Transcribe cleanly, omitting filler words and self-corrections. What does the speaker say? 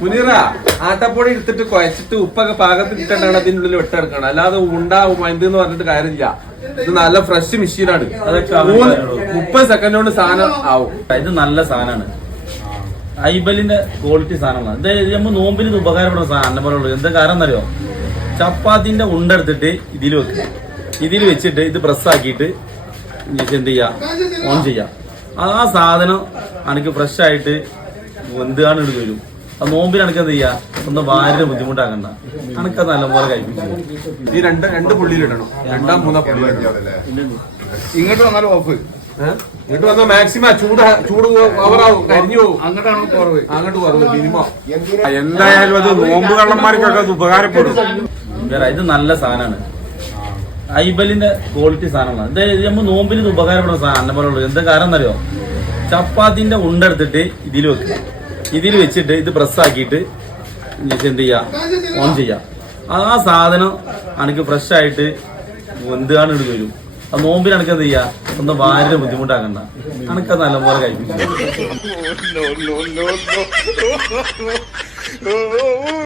മുനീറ ആട്ടപ്പൊടി എടുത്തിട്ട് കുഴച്ചിട്ട് ഉപ്പൊക്കെ പാകത്തിൽ ഇട്ടിട്ടാണ് അതിൻ്റെ ഉള്ളിൽ വെട്ടെടുക്കണം. അല്ലാതെ ഉണ്ടാവും മൈന്തെന്ന് പറഞ്ഞിട്ട് കാര്യമില്ല. ഇത് നല്ല ഫ്രഷ് മെഷീനാണ്. 30 സെക്കൻഡ് കൊണ്ട് സാധനം ആവും. ഇത് നല്ല സാധനമാണ്. ഐബലിന്റെ ക്വാളിറ്റി സാധനമാണ്. ഇത് നമ്മൾ നോമ്പിന് ഇത് ഉപകാരപ്പെടുന്ന സാധനം. അന്നപോലുള്ളൂ. എന്താ കാരണം എന്നറിയോ? ചപ്പാത്തിന്റെ ഉണ്ടെടുത്തിട്ട് ഇതിൽ വെക്കുക. ഇതിൽ വെച്ചിട്ട് ഇത് പ്രസ്സാക്കിയിട്ട് എന്ത് ചെയ്യാ, ഓൺ ചെയ്യാം. ആ സാധനം എനിക്ക് ഫ്രഷ് ആയിട്ട് എന്താണ് എടുത്ത് വരും. ആ നോമ്പിന് എനിക്ക് എന്ത് ചെയ്യാ, ഒന്ന് വാരിന് ബുദ്ധിമുട്ടാക്കണ്ട. എനിക്കത് നല്ലപോലെ കഴിപ്പിച്ചു. ഈ രണ്ട് പുള്ളിയിലിടണം. 2-3 പുള്ളിയിലിടണം. ഇങ്ങോട്ട് വന്നാലും ഓഫ്. ഇങ്ങോട്ട് വന്നാൽ മാക്സിമം ചൂട് ഓവറാവും, കരിഞ്ഞു പോകും. അങ്ങോട്ടാണ് കുറവ്. അങ്ങോട്ട് കുറവ് മിനിമം. എന്തായാലും അത് നോമ്പ് കള്ളന്മാർക്കൊക്കെ അത് ഉപകാരപ്പെടും. ഇത് നല്ല സാധനമാണ്. ഐബലിന്റെ ക്വാളിറ്റി സാധനമാണ്. ഇത് നമ്മൾ നോമ്പിന് ഇത് ഉപകാരപ്പെടുന്ന സാധനം. അന്നപോലുള്ളൂ. എന്താ കാരണം എന്നറിയോ? ചപ്പാത്തിന്റെ ഉണ്ടെടുത്തിട്ട് ഇതിൽ വെക്കുക. ഇതിൽ വെച്ചിട്ട് ഇത് പ്രസ്സാക്കിയിട്ട് എന്ത് ചെയ്യാ, ഓൺ ചെയ്യാം. ആ സാധനം എനിക്ക് ഫ്രഷ് ആയിട്ട് എന്താണ് എടുത്ത് വരും. ആ നോമ്പിന് എനിക്ക് എന്ത് ചെയ്യാ, ഒന്ന് വാരിന് ബുദ്ധിമുട്ടാക്കണ്ട. എനിക്കത് നല്ലപോലെ കഴിപ്പിച്ചു.